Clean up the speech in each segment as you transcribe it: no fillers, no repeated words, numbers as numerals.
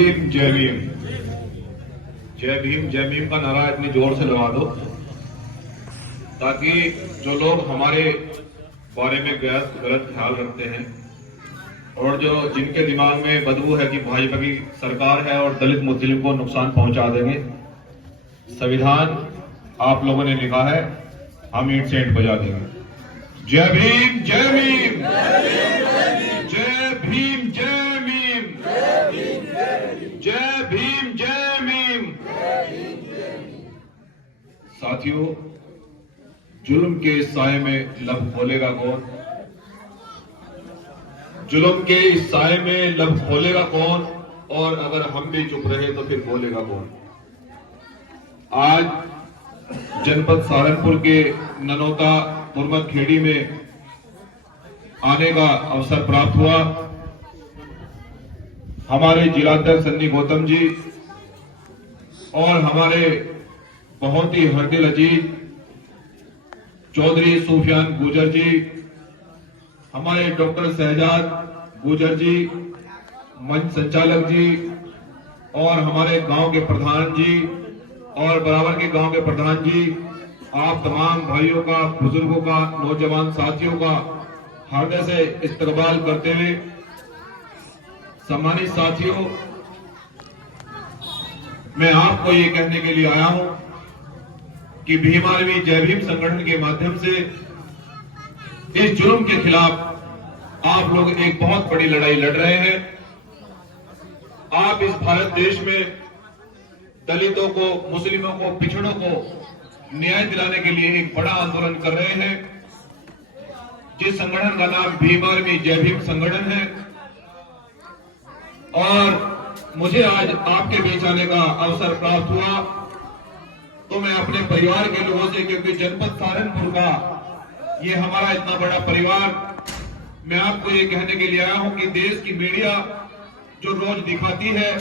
जय भीम। जय भीम जय भीम का नारा इतनी जोर से लगा दो ताकि जो लोग हमारे बारे में गलत ख्याल रखते हैं और जो जिनके दिमाग में बदबू है कि भाजपा की सरकार है और दलित मुस्लिम को नुकसान पहुंचा देंगे, संविधान आप लोगों ने लिखा है, हम ईंट से ईंट बजा देंगे। जय भीम जय भीम जय भीम जय भीम जय भीम जय भीम। साथियों, जुल्म के साए में लब खोलेगा कौन? जुल्म के इस साए में लब खोलेगा कौन? और अगर हम भी चुप रहे तो फिर बोलेगा कौन? आज जनपद सहारनपुर के ननौता मुरमत खेड़ी में आने का अवसर प्राप्त हुआ। हमारे जिलाध्यक्ष सन्नी गौतम जी और हमारे बहुत ही हरदिल अजीज चौधरी सूफियान गुजर जी, हमारे डॉक्टर शहजाद गुजर जी, मंच संचालक जी और हमारे गांव के प्रधान जी और बराबर के गांव के प्रधान जी, आप तमाम भाइयों का, बुजुर्गों का, नौजवान साथियों का हृदय से इस्तकबाल करते हुए, सम्मानित साथियों, मैं आपको ये कहने के लिए आया हूं कि भीम आर्मी जय भीम संगठन के माध्यम से इस जुल्म के खिलाफ आप लोग एक बहुत बड़ी लड़ाई लड़ रहे हैं। आप इस भारत देश में दलितों को, मुस्लिमों को, पिछड़ों को न्याय दिलाने के लिए एक बड़ा आंदोलन कर रहे हैं, जिस संगठन का नाम भीम आर्मी जय भीम संगठन है। और मुझे आज आपके बीच आने का अवसर प्राप्त हुआ तो मैं अपने परिवार के लोगों से, क्योंकि जनपद सहारनपुर का ये हमारा इतना बड़ा परिवार, मैं आपको ये कहने के लिए आया हूं कि देश की मीडिया जो रोज दिखाती है,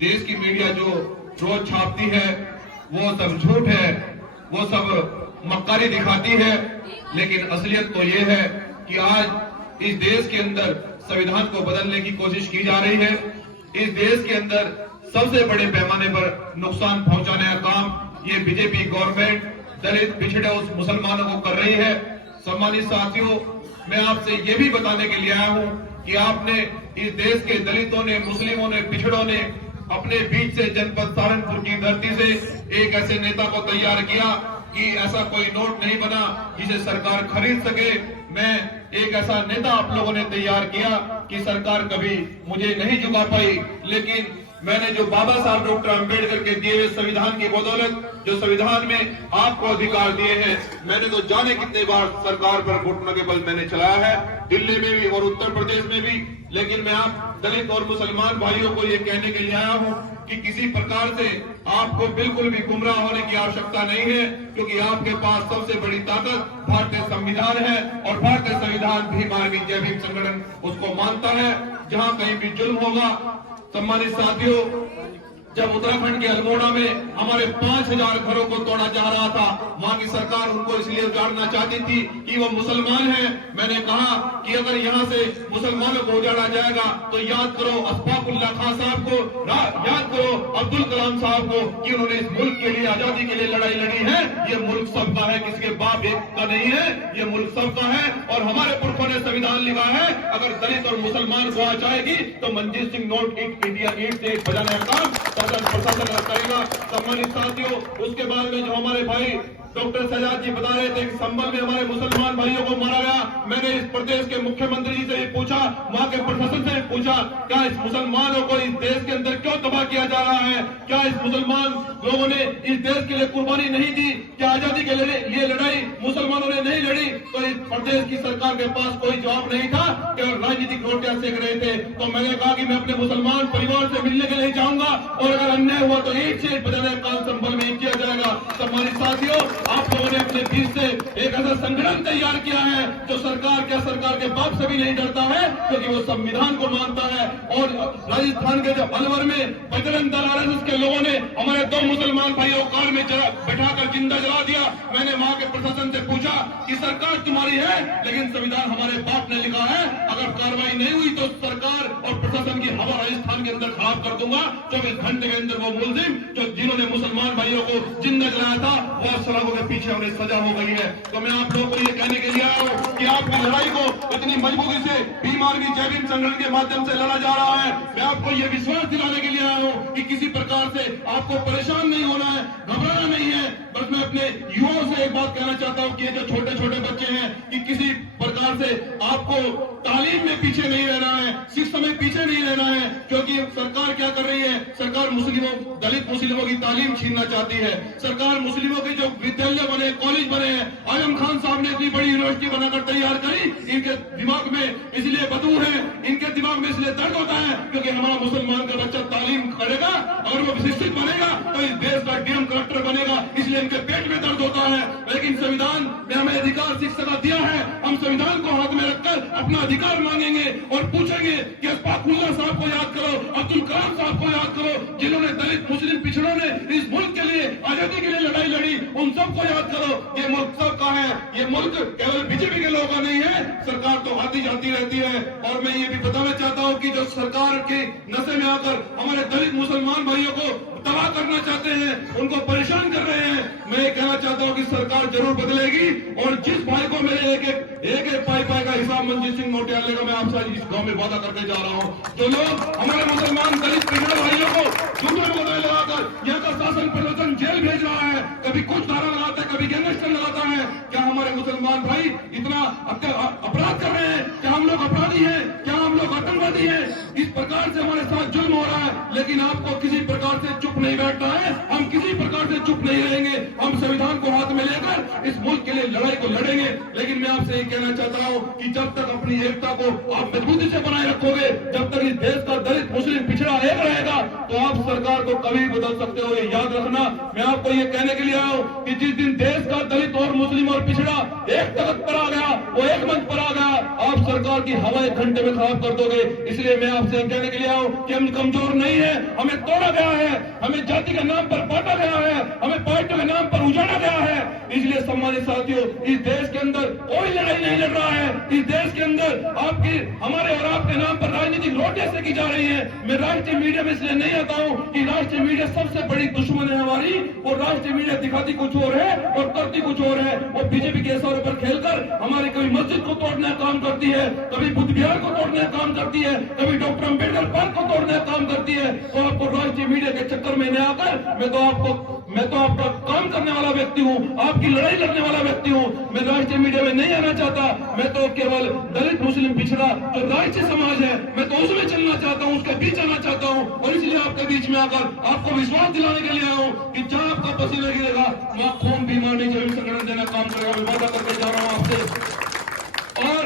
देश की मीडिया जो रोज छापती है, वो सब झूठ है, वो सब मक्कारी दिखाती है। लेकिन असलियत तो ये है कि आज इस देश के अंदर संविधान को बदलने की कोशिश की जा रही है। इस देश के अंदर सबसे बड़े पैमाने पर नुकसान पहुंचाने का काम ये बीजेपी गवर्नमेंट दलित, पिछड़े उस मुसलमानों को कर रही है। सम्मानित साथियों, मैं आपसे ये भी बताने के लिए आया हूं कि आपने इस देश के दलितों ने, मुस्लिमों ने, पिछड़ों ने अपने बीच से जनपद सहारनपुर की धरती से एक ऐसे नेता को तैयार किया कि ऐसा कोई नोट नहीं बना जिसे सरकार खरीद सके। मैं एक ऐसा नेता आप लोगों ने तैयार किया कि सरकार कभी मुझे नहीं झुका पाई, लेकिन मैंने जो बाबा साहब डॉक्टर अंबेडकर के दिए हुए संविधान की बदौलत, जो संविधान में आपको अधिकार दिए हैं, मैंने तो जाने कितने बार सरकार पर घुटनों के बल मैंने चलाया है, दिल्ली में भी और उत्तर प्रदेश में भी। लेकिन मैं आप दलित और मुसलमान भाइयों को ये कहने के लिए आया हूं कि किसी प्रकार से आपको बिल्कुल भी गुमराह होने की आवश्यकता नहीं है, क्योंकि आपके पास सबसे बड़ी ताकत भारतीय संविधान है और भारतीय संविधान भीम आर्मी जय भीम संगठन उसको मानता है। जहां कहीं भी जुल्म होगा, सम्मानित साथियों, जब उत्तराखंड के अल्मोड़ा में हमारे 5000 घरों को तोड़ा जा रहा था, वहां की सरकार उनको इसलिए उजाड़ना चाहती थी कि वो मुसलमान हैं। मैंने कहा कि अगर यहां से मुसलमानों को उजाड़ा जाएगा तो याद करो अशफाकुल्लाह खान साहब को, याद करो अब्दुल कलाम साहब को, कि उन्होंने इस मुल्क के लिए, आजादी के लिए लड़ाई लड़ी है। ये मुल्क सबका है, किसी के बाप एक का नहीं है, ये मुल्क सबका है। और हमारे पुरखों ने संविधान लिखा है, अगर दलित और मुसलमान को आ जाएगी तो मनजीत सिंह नोट इंडिया ईट से बजाने का काम प्रशासन करेगा। सम्मानित साथियों, उसके बाद में जो हमारे भाई डॉक्टर शहजाद जी बता रहे थे कि संभल में हमारे मुसलमान भाइयों को मारा गया, मैंने इस प्रदेश के मुख्यमंत्री जी से भी पूछा, वहां के प्रशासन से भी पूछा, क्या इस मुसलमानों को इस देश के अंदर क्यों तबाह किया जा रहा है? क्या इस मुसलमान लोगों ने इस देश के लिए कुर्बानी नहीं दी? क्या आजादी के लिए लड़ाई मुसलमानों ने नहीं लड़ी? तो इस प्रदेश की सरकार के पास कोई जवाब नहीं था, केवल राजनीतिक रोटियां सेक रहे थे। तो मैंने कहा कि मैं अपने मुसलमान परिवार से मिलने के लिए जाऊंगा और अगर अन्याय हुआ तो ईंट से बजाने का काम संभल में किया जाएगा। सम्मानित साथियों, आप लोगों ने अपने बीच से एक ऐसा संगठन तैयार किया है जो सरकार के बाप से भी नहीं डरता है, क्योंकि वो संविधान को मानता है। और राजस्थान के जो अलवर में बजरंग दल आरएसएस के लोगों ने हमारे 2 मुसलमान भाइयों कार में बैठाकर जिंदा जला दिया। मैंने वहां के प्रशासन से पूछा कि सरकार तुम्हारी है, लेकिन संविधान हमारे बाप ने लिखा है, अगर कार्रवाई नहीं हुई तो सरकार और प्रशासन की हवा राजस्थान के अंदर खराब कर दूंगा। 24 घंटे के अंदर वो मुलजिम जिन्होंने मुसलमान भाइयों को जिंदा जलाया था, वो सड़कों के पीछे उन्हें सजा हो गई है। तो मैं आप लोगों को ये कहने के लिए आया हूँ कि आपकी लड़ाई को इतनी मजबूती से भीम आर्मी जय भीम संगठन के माध्यम से लड़ा जा रहा है। मैं आपको ये विश्वास दिलाने के लिए आया हूँ कि किसी प्रकार से आपको परेशान नहीं होना है, घबराना नहीं है। बस मैं अपने युवाओं से एक बात कहना चाहता हूँ कि ये जो छोटे छोटे बच्चे हैं, कि किसी प्रकार से आपको तालीम में पीछे नहीं रहना है, शिक्षा में पीछे नहीं रहना है, क्योंकि सरकार क्या कर रही है, सरकार दलित मुस्लिमों की तालीम छीनना चाहती है। सरकार मुस्लिमों के जो विद्यालय बने, कॉलेज बने हैं, आजम खान साहब ने इतनी बड़ी यूनिवर्सिटी बनाकर तैयार करी, इनके दिमाग में इसलिए बदबू है, इनके दिमाग में इसलिए दर्द होता है क्योंकि हमारा मुसलमान का बच्चा तालीम करेगा, अगर वो शिक्षित बनेगा तो इस देश का डीएम कलेक्टर बनेगा, इसलिए इनके पेट में दर्द होता है। लेकिन संविधान ने हमें अधिकार शिक्षा का दिया है, हम संविधान को हाथ में रखकर अपना अधिकार मांगेंगे और पूछेंगे कि अशफाकुल्लाह साहब को याद करो, अब्दुल कलाम साहब को याद करो, जिन्होंने दलित मुस्लिम पिछड़ों ने इस मुल्क के लिए आजादी के लिए लड़ाई लड़ी, उन सबको याद करो। ये मुल्क सबका है, ये मुल्क केवल बीजेपी के लोगों का नहीं है। सरकार तो आती जाती रहती है। और मैं ये भी बताना चाहता हूँ कि जो सरकार के नशे में आकर हमारे दलित मुसलमान भाइयों को तबाह करना चाहते हैं, उनको परेशान कर रहे हैं, मैं ये कहना चाहता हूँ कि सरकार जरूर बदलेगी। और जिस भाई को मेरे एक पाई का हिसाब मंजीत सिंह मोटियाले का मैं आपसे इस गांव में वादा करके जा रहा हूँ। जो लोग हमारे मुसलमान दलित पिछड़े भाइयों को दूसरे को बताए लगाकर यहाँ का शासन प्रशासन जेल भेज रहा है, कभी कुछ धारा लगाता है, कभी गैंगस्टर लगाता है, क्या हमारे मुसलमान भाई इतना अपराध कर रहे हैं? क्या हम लोग अपराधी हैं? क्या हम लोग आतंकवादी हैं? इस प्रकार से हमारे साथ जुल्म हो रहा है, लेकिन आपको किसी प्रकार से चुप नहीं बैठना है। हम किसी प्रकार से चुप नहीं रहेंगे, हम संविधान को हाथ में लेकर इस मुल्क के लिए लड़ाई को लड़ेंगे। लेकिन मैं आपसे ये कहना चाहता हूँ कि जब तक अपनी एकता को आप मजबूती से बनाए रखोगे, जब तक इस देश का दलित मुस्लिम पिछड़ा एक रहेगा, तो आप सरकार को कभी बदल सकते हो, ये याद रखना। मैं आपको ये कहने के लिए आया हूँ कि जिस दिन देश का दलित और मुस्लिम और पिछड़ा एक तख्त पर आ गया, वो एक मंच पर आ गया, आप सरकार की हवा 1 घंटे में खराब कर दोगे। इसलिए मैं आपसे कहने के लिए आया हूँ कि हम कमजोर नहीं है, हमें तोड़ा गया है, हमें जाति के नाम पर बांटा गया है, हमें पार्टी के नाम पर उजाड़ा गया है। इसलिए सम्मानित साथियों, इस देश के अंदर कोई लड़ाई नहीं लड़ रहा है। इस देश के अंदर आपकी हमारे और आपके नाम पर राजनीतिक रोटियां सेकी जा रही है। मैं राष्ट्रीय मीडिया में इसलिए नहीं आता हूँ कि राष्ट्रीय मीडिया सबसे बड़ी दुश्मन है हमारी, और राष्ट्रीय मीडिया दिखाती कुछ और है और करती कुछ और है। वो बीजेपी के इशारे पर खेलकर हमारी कभी मस्जिद को तोड़ने का काम करती है, कभी बुद्ध विहार को तोड़ने का काम करती है, कभी डॉक्टर अम्बेडकर पार्क को तोड़ने का काम करती है। तो आपको राष्ट्रीय मीडिया के चक्कर में नहीं आकर मैं तो आपका काम करने वाला व्यक्ति हूँ, आपकी लड़ाई लड़ने वाला व्यक्ति हूँ। मैं राष्ट्रीय मीडिया में नहीं आना चाहता, मैं तो केवल दलित मुस्लिम पिछड़ा जो राष्ट्रीय समाज है, मैं तो उसमें चलना चाहता हूँ, उसके बीच आना चाहता हूँ। और इसलिए आपके बीच में आकर आपको विश्वास दिलाने के लिए आया हूँ कि जहाँ आपका पसीना गिरेगा वहाँ खून बीमार नहीं जरूर संगठन देना काम करेगा। मैं वादा करके जा रहा हूँ आपसे। और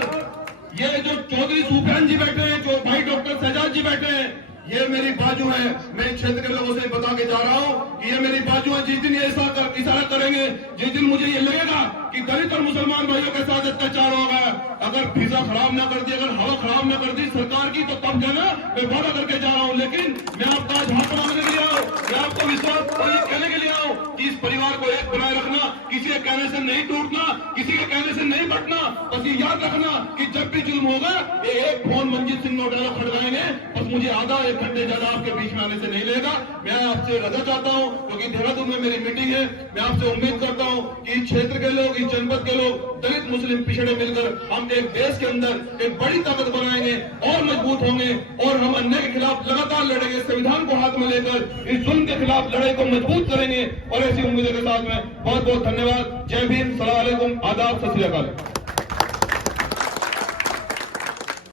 ये जो चौधरी सुफियान जी बैठे हैं, जो भाई डॉक्टर शहजाद जी बैठे हैं, ये मेरी बाजू है। मैं क्षेत्र के लोगों से बता के जा रहा हूँ कि ये मेरी बाजू है। जिस दिन ये इशारा करेंगे, जिस दिन मुझे ये लगेगा कि दलित और मुसलमान भाइयों के साथ अत्याचार हो गया, अगर फिजा खराब ना कर दी, अगर हवा खराब ना कर दी सरकार की, तो तब कहना मैं वादा करके जा रहा हूँ। लेकिन मैं आपका आज हाथ मांगने के लिए आया हूँ, मैं आपको विश्वास कहने के लिए आया हूँ कि इस परिवार को एक बनाए रखना, किसी के कहने से नहीं टूटना, किसी के कहने से नहीं बटना। बस ये याद रखना कि जब भी जुल्म होगा, ये एक फोन मंजीत सिंह मोटियाला खड़काएंगे, बस मुझे आधा 1 घंटे ज्यादा आपके बीच में आने से नहीं लेगा। मैं आपसे रजा चाहता हूँ क्योंकि देहरादून में मेरी मीटिंग है। मैं आपसे उम्मीद करता हूँ कि इस क्षेत्र के लोग, इस जनपद के लोग, दलित मुस्लिम पिछड़े मिलकर हम एक देश के अंदर एक बड़ी ताकत बनाएंगे और मजबूत होंगे, और हम अन्याय के खिलाफ लगातार लड़ेंगे, संविधान को हाथ में लेकर इस जुल्म के खिलाफ लड़ाई को मजबूत करेंगे। और ऐसी उम्मीदों के साथ में बहुत बहुत धन्यवाद। जय भीम, सलाम अलैकुम, आदाब, सत श्री अकाल।